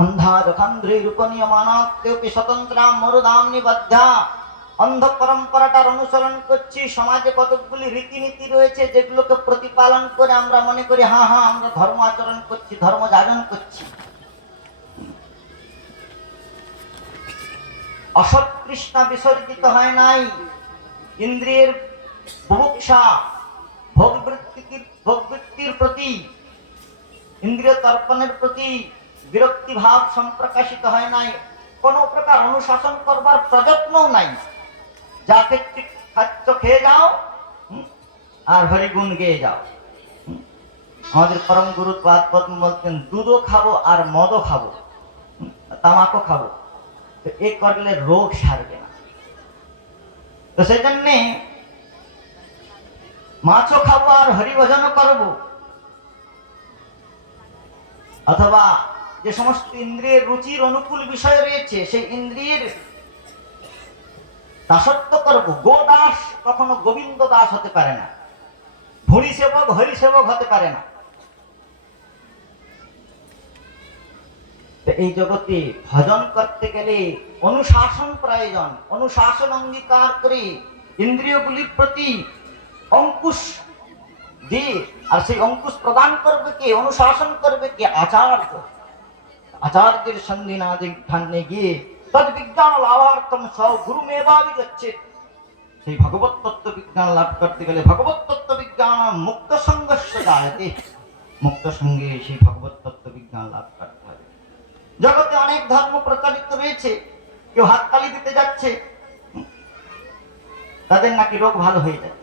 অন্ধাধন্ধ্রীরূপনীয়মানাত্মপি স্বতন্ত্রাম মরুদাম নিবদ্ধা। অন্ধ পরম্পরাটার অনুসরণ করছি, সমাজে কতকগুলি রীতিনীতি রয়েছে যেগুলোকে প্রতিপালন করে আমরা মনে করি আমরা ধর্ম আচরণ করছি, ধর্ম যাজন করছি। অসৎ তৃষ্ণা বিসর্জিত হয় নাই, ইন্দ্রিয়ের বুভুক্ষা ভোগবৃত্তির ভোগবৃত্তির প্রতি, ইন্দ্রিয় তর্পণের প্রতি বিরক্তি ভাব সম্প্রকাশিত হয় নাই। কোনো প্রকার অনুশাসন করবার প্রযত্নও নাই। ঠিক খাদ্য খেয়ে যাও আর হরিগুণ গেয়ে যাও। আমাদের পরম গুরু পাদ পদ্ম বলতেন, দুধও খাব আর মদও খাব তামাকও খাব। তো এ করলে রোগ সারবে না। তো সেই জন্যে মাছও খাব আর হরিভজনও করব। অথবা যে সমস্ত ইন্দ্রিয়ের রুচির অনুকূল বিষয় রয়েছে, সেই ইন্দ্রিয়ের দাসত্ব করব গোদাস কখনো গোবিন্দ দাস হতে পারে না। ভুঁড়ি সেবক, হরি সেবক হতে পারে না। এই জগতে ভজন করতে গেলে অনুশাসন প্রয়োজন, অনুশাসন অঙ্গীকার করে ইন্দ্রিয়গুলির প্রতি অঙ্কুশ দিয়ে, আর সেই অঙ্কুশ প্রদান করবে কে? অনুশাসন করবে কে? আচার আচার্য। আচার্যের সন্ধিনাদি ঠান্নে গিয়ে তদ বিজ্ঞান লাভার্থম সব গুরু মেধাবি যাচ্ছে। সেই ভগবত তত্ত্ব বিজ্ঞান লাভ করতে গেলে ভগবত তত্ত্ব বিজ্ঞান মুক্ত সংঘর্ষ জায়তে মুক্ত সঙ্গে সেই ভগবত তত্ত্ব বিজ্ঞান লাভ করতে হবে। জগতে অনেক ধর্ম প্রচলিত রয়েছে, কেউ হাততালি দিতে যাচ্ছে, তাদের নাকি রোগ ভালো হয়ে যায়।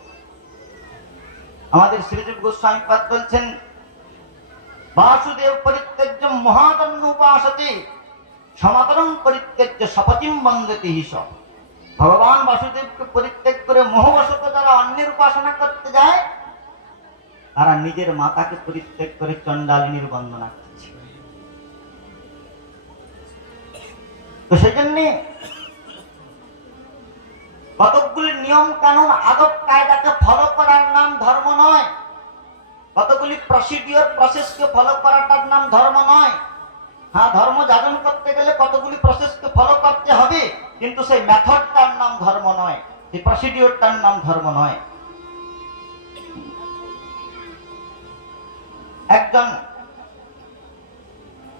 আমাদের শ্রীযুগ গোস্বামী পাদ বলছেন বাসুদেব পরিত্যজ্য মহাদন্য উপাসতে সনাতন পরিত্যজ্য সপতিম বন্দতে হিসব ভগবান বাসুদেবকে পরিত্যাগ করে মোহবশত যারা অন্যের উপাসনা করতে যায় তারা নিজের মাতাকে পরিত্যাগ করে চণ্ডালিনীর বন্দনা করছে তো সেই জন্যে কতকগুলি নিয়ম কানুন আদব কায়দাকে ফলো করার নাম ধর্ম নয় কতগুলি প্রসিডিওর প্রসেসকে ফলো করাটার নাম ধর্ম নয়। হ্যাঁ ধর্ম যাজন করতে গেলে কতগুলি প্রসেসকে ফলো করতে হবে, কিন্তু সেই মেথডটার নাম ধর্ম নয়, সেই প্রসিডিওরটার নাম ধর্ম নয়। একজন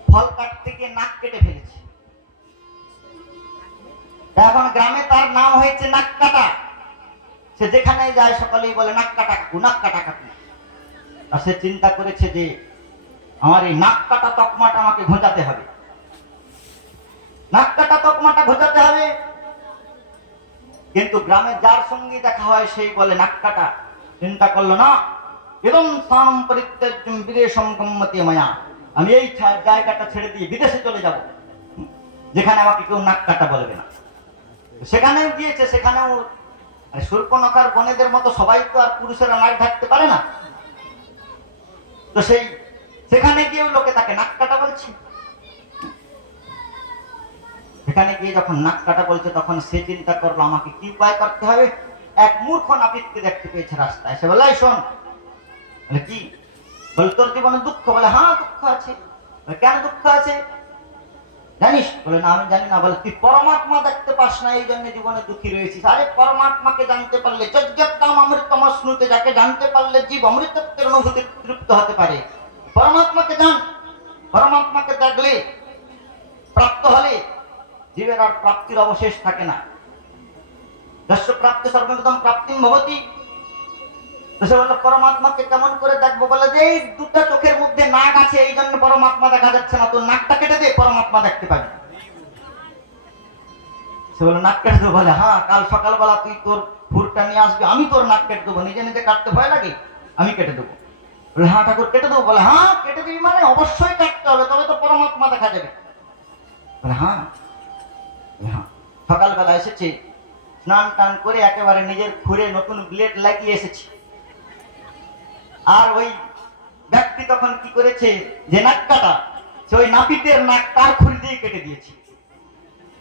ফল কাটতে গিয়ে নাক কেটে ফেলেছে। এখন গ্রামে তার নাম হয়েছে নাক কাটা। সে যেখানে যায়, সকলেই বলে, নাক কাটা কাকু, নাক কাটা কাকু। আর সে চিন্তা করেছে যে আমার এই নাক কাটা তকমাটা আমাকে ঘোঁচাতে হবে। নাক কাটা তকমাটা ঘোচাতে হবে। কিন্তু গ্রামে যার সঙ্গে দেখা হয়, সেই বলে নাক কাটা চিন্তা করল না। এরম স্থানম পরিত্যাজ্যম মায়া। আমি এই জায়গাটা ছেড়ে দিয়ে বিদেশে চলে যাব। যেখানে আমাকে কেউ নাক কাটা বলবে না। সেখানেও গিয়েছে, সেখানেও সূর্পনখার বনেদের মতো সবাই তো আর পুরুষেরা নাক ঢাকতে পারে না। তো সেই, সেখানে গিয়েও লোকে তাকে নাক কাটা বলছে। সেখানে গিয়ে যখন নাক কাটা বলছে, তখন সে চিন্তা করল, আমাকে কি উপায় করতে হবে? এক মূর্খ নাপিতকে দেখতে পেয়েছে রাস্তায়। সে বলে শোন। কি? বলে, তোর জীবনে দুঃখ? বলে হ্যাঁ দুঃখ আছে। কেন দুঃখ আছে? জানিস? বলে, না, আমি জানি না, বলে, তুই পরমাত্মা দেখতে পাস না, এই জন্য জীবনে দুঃখী রয়েছিস। আরে, পরমাত্মাকে জানতে পারলে যজ্ঞাম অমৃতম স্নুতে যাকে জানতে পারলে জীব অমৃতত্বের অনুভূতি তৃপ্ত হতে পারে। পরমাত্মাকে জান। পরমাত্মাকে দেখলে প্রাপ্ত হলে জীবের আর প্রাপ্তির অবশেষ থাকে না। দস্য প্রাপ্তি সর্বপ্রথম প্রাপ্তি ভবতী। পরমাত্মাকে কেমন করে দেখব বলে যে, এই দুটো চোখের মধ্যে নাক আছে, এই জন্য পরমাত্মা দেখা যাচ্ছে না। তোর নাকটা কেটে দে, পরমাত্মা দেখতে পাবি। সে বলে, নাক কেটে দেবো? বলে হ্যাঁ কাল সকালবেলা তুই তোর ফুরটা নিয়ে আসবি, আমি তোর নাক কেটে দেবো, নিজে নিজে কাটতে ভয় লাগে, আমি কেটে দেবো। বলে হ্যাঁ ঠাকুর, কেটে দেবো। বলে হ্যাঁ কেটে দিবি মানে অবশ্যই কাটতে হবে, তবে তো পরমাত্মা দেখা যাবে। বলে হ্যাঁ। হ্যাঁ। সকালবেলা এসেছে, স্নান টান করে একেবারে নিজের খুঁড়ে নতুন ব্লেড লাগিয়ে এসেছে। আর ওই ব্যক্তি তখন কি করেছে? যে নাক কাটা সে ওই নাপিতের নাক তার খুল দিয়ে কেটে দিয়েছে।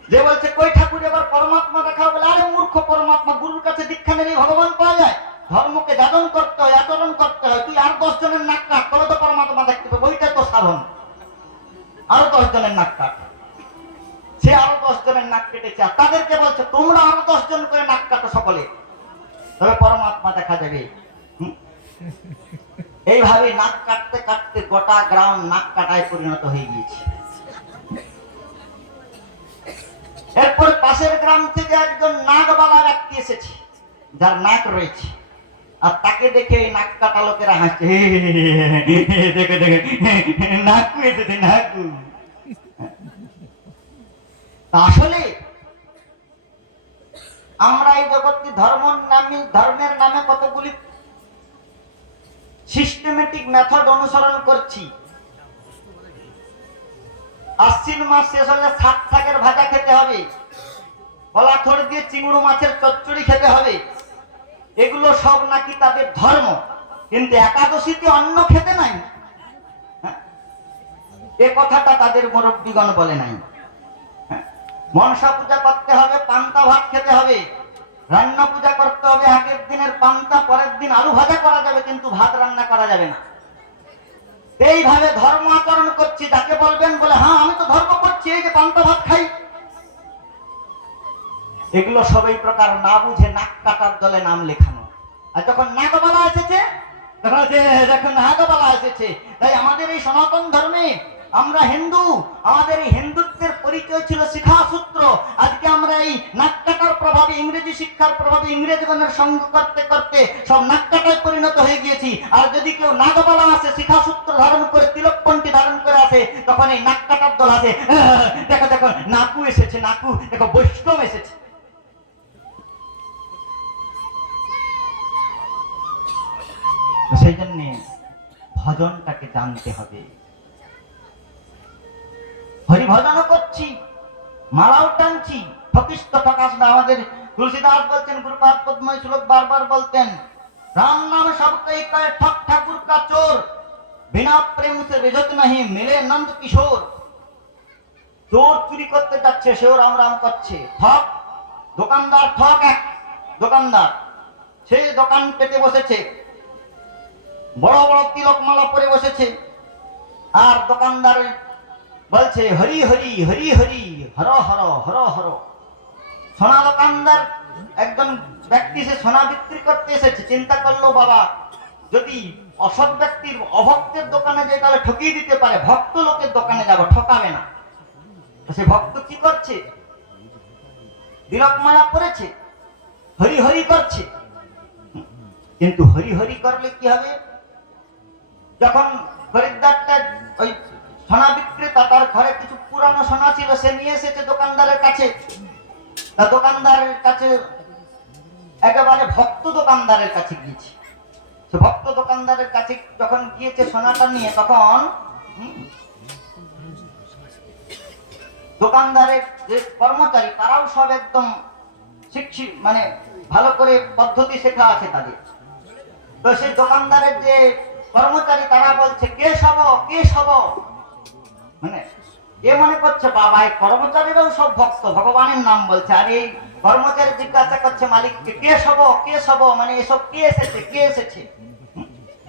যে বলছে, কই ঠাকুর, এবার পরমাত্মা দেখা বলে, আরে মূর্খ পরমাত্মা, গুরুর কাছে দীক্ষা নিলে ভগবান পাওয়া যায়? ধর্মকে যাদন করতে হয়, আচরণ করতে হয়। তুই আর দশ জনের নাক কাট, তবে তো পরমাত্মা দেখতে পাবে। ওইটা তো সাধন। আরও দশ জনের নাক কাট। সে আরও দশ জনের নাক কেটেছে। আর তাদেরকে বলছে, তোমরা আরও দশ জন করে নাক কাটো সকলে। তবে পরমাত্মা দেখা যাবে? এইভাবে নাক কাটতে কাটতে গোটা গ্রাম নাক কাটায় পরিণত হয়ে গিয়েছে। এরপর পাশের গ্রাম থেকে একজন নাকবালা ব্যক্তি এসেছে, যার নাক রয়েছে। আর তাকে দেখে এই নাক কাটা লোকেরা হাসছে দেখে দেখে নাকু এসেছে নাকু আসলে আমরা এই জগৎটি ধর্ম নামে, ধর্মের নামে কতগুলি সিস্টেমেটিক মেথড অনুসরণ করছি। আশ্বিন মাস শেষ হলে সাত শাকের ভাজা খেতে হবে। কলা থর দিয়ে চিংড়ো মাছের চচ্চড়ি খেতে হবে। এগুলো সব নাকি তাদের ধর্ম, কিন্তু একাদশীতে অন্ন খেতে নাই। হ্যাঁ? এ কথাটা তাদের মুরব্বীগণ বলে নাই। হ্যাঁ? মনসা পূজা করতে হবে, পান্তা ভাত খেতে হবে। রান্না পূজা করতে হবে আগের দিনের পান্তা পরের দিন আলু ভাজা করা যাবে, কিন্তু ভাত রান্না করা যাবে না। এইভাবে ধর্ম আচরণ করছি, যাকে বলবেন বলে হ্যাঁ আমি তো ধর্ম করছি, এই যে পান্তা ভাত খাই। এগুলো সবই প্রকার না বুঝে নাক কাটার দলে নাম লেখানো। আর যখন নাগবালা এসেছে, তখন যে যখন নাগবালা এসেছে, তাই আমাদের এই সনাতন ধর্মে আমরা হিন্দু, আমাদের এই হিন্দুত্বের পরিচয় ছিল শিখা সূত্র আজকে আমরা এই কাটার প্রভাবে, ইংরেজি শিক্ষার প্রভাবে ইংরেজগণের সঙ্গ করতে করতে সব নাক পরিণত হয়ে গিয়েছি। আর যদি কেউ নাগবালা আসে শিখা সূত্র ধারণ করে, তিলক পন্থী ধারণ করে আসে তখন এই নাক দল আছে। দেখো দেখো, নাকু এসেছে, নাকু। দেখো, বৈষ্ণব এসেছে। সেই জন্যে ভজনটাকে জানতে হবে। হরি ভজনও করছি, মালাও টানছি। ফকিস্ত ফকাস না আমাদের তুলসীদাস বলতেন গুরুপাদ পদ্ময় শ্লোক বারবার বলতেন, রাম নাম সবকে কয় ঠক ঠাকুর কা চোর, বিনা প্রেম সে রেজত নাহি, মিলে নন্দ কিশোর। চোর চুরি করতে যাচ্ছে, সেও রাম রাম করছে। ঠক, দোকানদার ঠক এক, দোকানদার। সে দোকান পেতে বসেছে। বড় বড় তিলক মালা পরে বসেছে। আর দোকানদার বলছে, হরি হরি হরি হরি, হর হর হর হর। সোনা দোকানদার একজন ব্যক্তি সে সোনা বিক্রি করতে এসেছে। চিন্তা করল, বাবা, যদি অসৎ ব্যক্তির অভক্তের দোকানে যে তাহলে ঠকিয়ে দিতে পারে। ভক্ত লোকের দোকানে যাব, ঠকাবে না। সে ভক্ত কি করছে? তিলক মালা পরেছে হরি হরি করছে। কিন্তু হরি হরি করলে কি হবে? যখন খরিদ্দারটা ওই সোনা বিক্রেতা তার ঘরে কিছু পুরানো সোনা ছিল, সে নিয়ে এসেছে দোকানদারের কাছে। তা দোকানদারের কাছে একেবারে ভক্ত দোকানদারের কাছে গিয়েছে। ভক্ত দোকানদারের কাছে যখন গিয়েছে সোনাটা নিয়ে, তখন দোকানদারের যে কর্মচারী, তারাও সব একদম শিক্ষিত মানে ভালো করে পদ্ধতি শেখা আছে তাদের। তো সেই দোকানদারের যে কর্মচারী, তারা বলছে, কে সব? কে সব? মানে এ মনে করছে, বাবা, এই কর্মচারীরাও সব ভক্ত, ভগবানের নাম বলছে। আর এই কর্মচারী জিজ্ঞাসা করছে মালিককে কে সব কে সব? মানে এসব কে এসেছে কে এসেছে?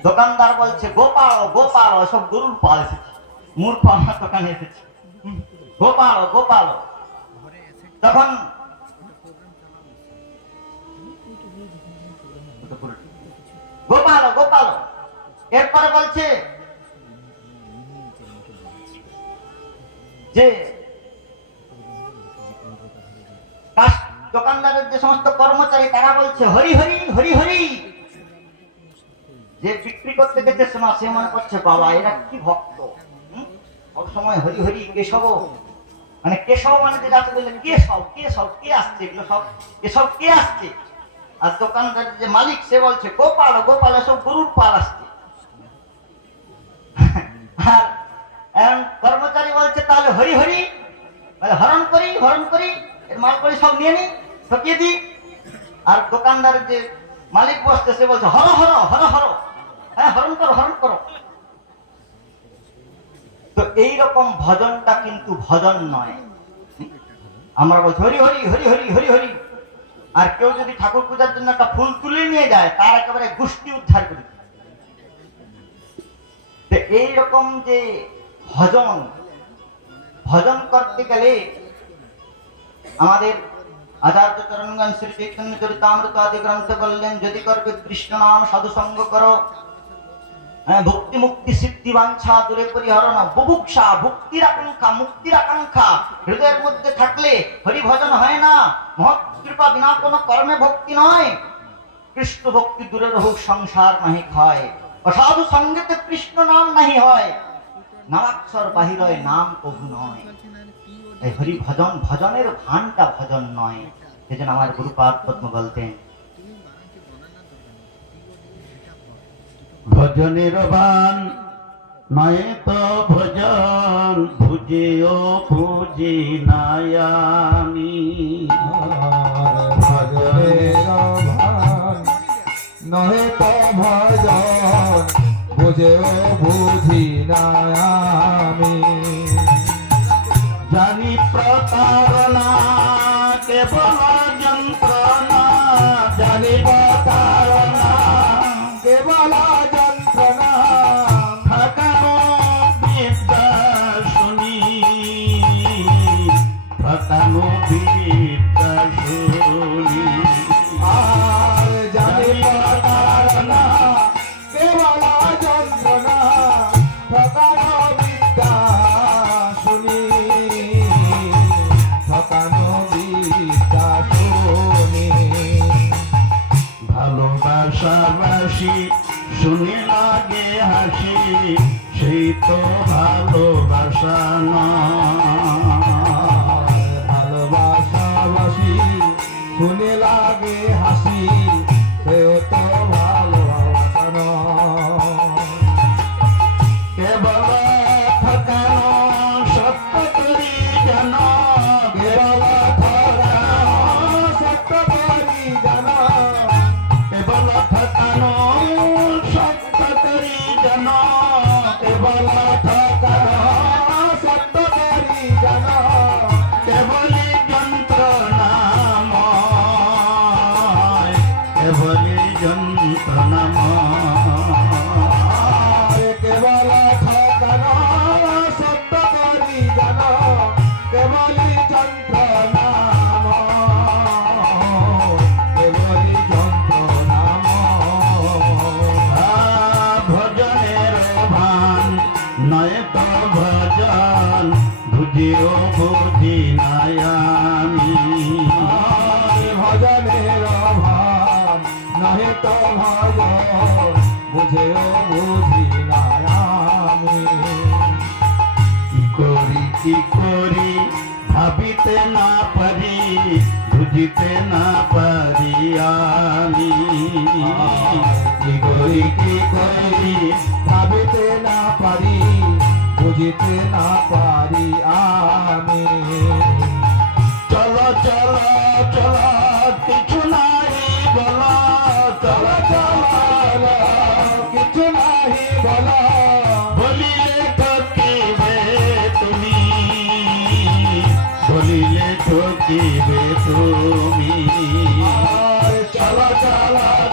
দোকানদার বলছে, গোপাল গোপাল, সব গরুর পাল এসেছে, মূর্খ আমার দোকানে এসেছে? গোপাল গোপাল। তখন গোপাল গোপাল। এরপরে বলছে যে দোকানদারের যে সমস্ত কর্মচারী, তারা বলছে, হরি হরি হরি হরি। যে বিক্রি করতে গেছে শোনা সে মনে করছে, বাবা, এরা কি ভক্ত? সব সময় হরি হরি, কেশব। মানে কেশব মানে যে যাতে বললে কে সব কে সব কে আসছে সব? এসব কে আসছে? আর দোকানদার যে মালিক, সে বলছে, গোপাল গোপাল সব গরুর পাল আসছে। তাহলে হরি হরি বলে হরণ করি হরণ করি, এর মাল করি সব নিয়ে নি ঠকিয়ে দিই আর দোকানদার যে মালিক বসছে, সে বলছে, হর হর হর হর। হ্যাঁ হরণ করো হরণ করো। তো এই রকম ভজনটা কিন্তু ভজন নয়। আমরা বলছি, হরি হরি হরি হরি হরি হরি। আর কেউ যদি ঠাকুর পূজার জন্য একটা ফুল তুলে নিয়ে যায়, তার একেবারে গোষ্ঠী উদ্ধার করে এইরকম যে ভজন ভজন করতে গেলে আমাদের আচার্য চরণগঞ্জ শ্রী চৈতন্য চরিতামৃত আদি গ্রন্থ বললেন যদি করবে কৃষ্ণ নাম সাধু সঙ্গ করো হ্যাঁ, ভক্তি মুক্তি সিদ্ধি বাঞ্ছা দূরে পরিহরণ বুভুক্ষা ভক্তির আকাঙ্ক্ষা মুক্তির আকাঙ্ক্ষা হৃদয়ের মধ্যে থাকলে হরি ভজন হয় না। মহৎ কৃপা বিনা কোনো কর্মে ভক্তি নয়। কৃষ্ণ ভক্তি দূরে রহুক সংসার নাহি ক্ষয় অসাধু সঙ্গেতে কৃষ্ণ নাম নাহি হয়। নামাক্ষর বাহির হয় নাম কভু নয়। এই হরি ভজন ভজনের ভানটা ভজন নয়। সেজন্য আমার গুরুপাদ পদ্ম বলতেন, ভজনের বান নয় তো ভজন ভুজেও ভুজি নায়ামি। ভজনের নহে তো ভজন বুঝেও বুঝি না আমি। তো ভালোবাসা নয়। কি করি না পারি, বুঝিতে কি করি কি করি ভাবিতে না পারি, বুঝিতে না পারি আমি। চলো চলো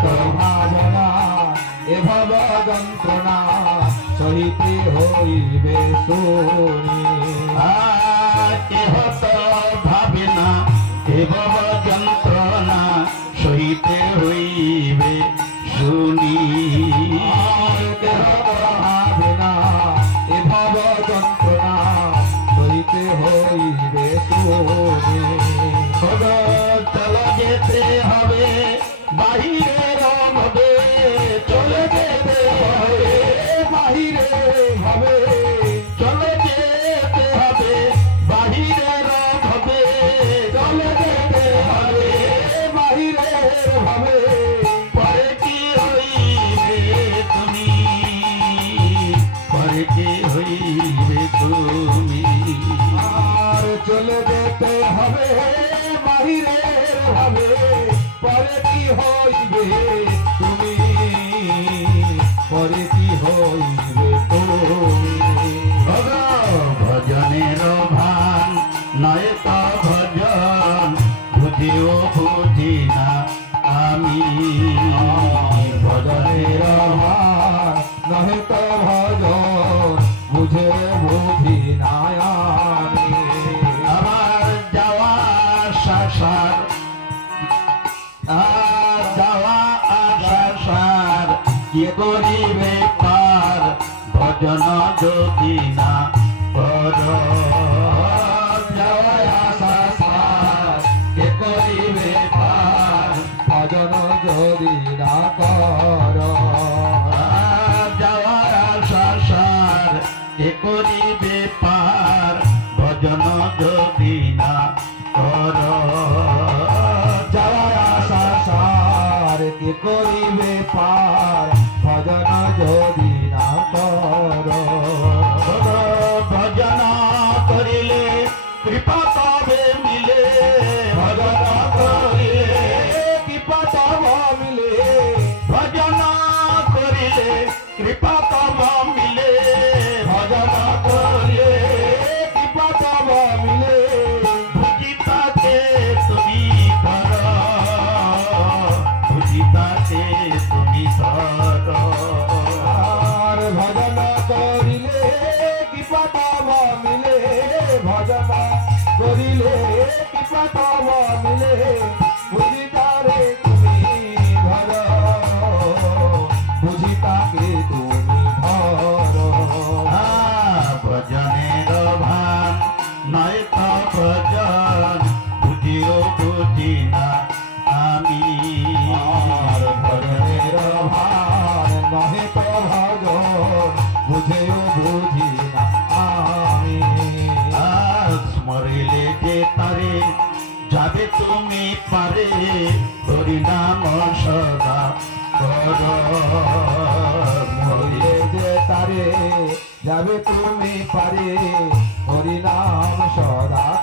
তো ভাবনা এভাব যন্ত্রণা সহিতে হইবে শুনি হইবে তুমি? পরে কি হইবে তুমি? ভজনের ভান নয় তা ভজন, বুঝিও বুঝি না আমি ভজনের ভান নয় ভজন, বুঝে বুঝি না মদিনা পর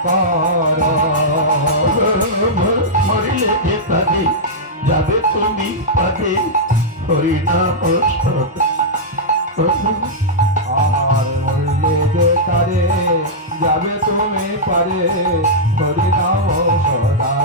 কর মরিলে যে তাদে যাবে তুমি তাদে হরিনাম আর মরিলে যে তারে যাবে তুমি পারে হরিনাম সদা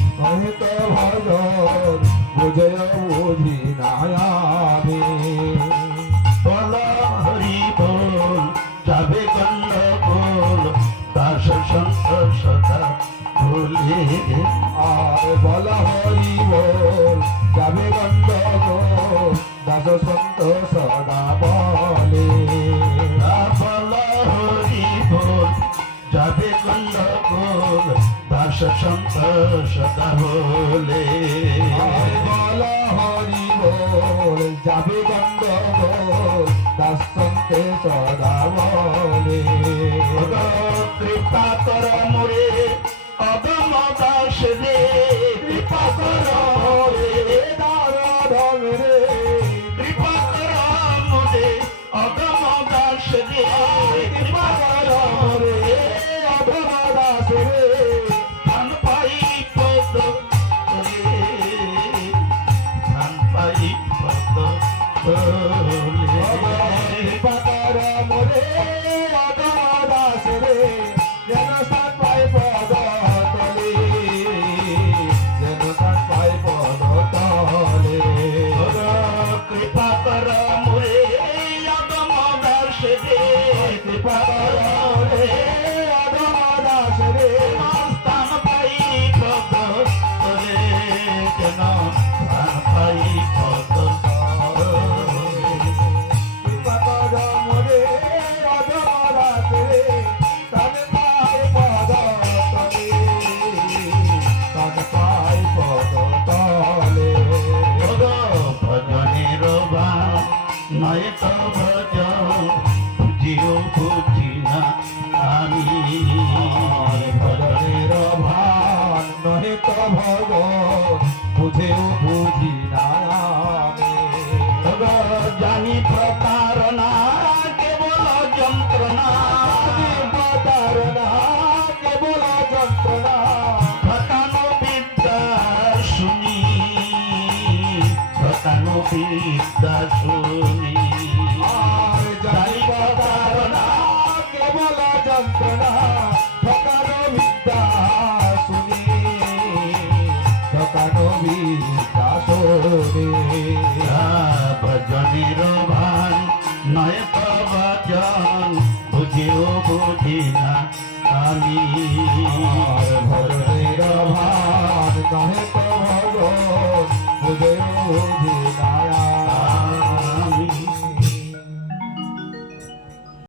ভূত ভজন বুঝে বুঝি নায়ামি বল হরি বল, যাবে গন্ধ বল দাস সন্ত সদা ভুলে আর বল হরি বল সন্তোষত হলে বল হরি বল যাবে বন্ধ বল। দাসন্তে কৃপা কর মোরে অবম দাস রে কৃপা কর বিদ্যা শুনি আর যাইব তারা কেবল যন্ত্রণা ঠকার বিদ্যা শুনি। ঠকার বিদ্যা শুনি। ভজনীর ভান নয় ভজন বুঝিও বুঝি না আমি। ভজনীর ভান নয় ভজন বুঝেও বুঝি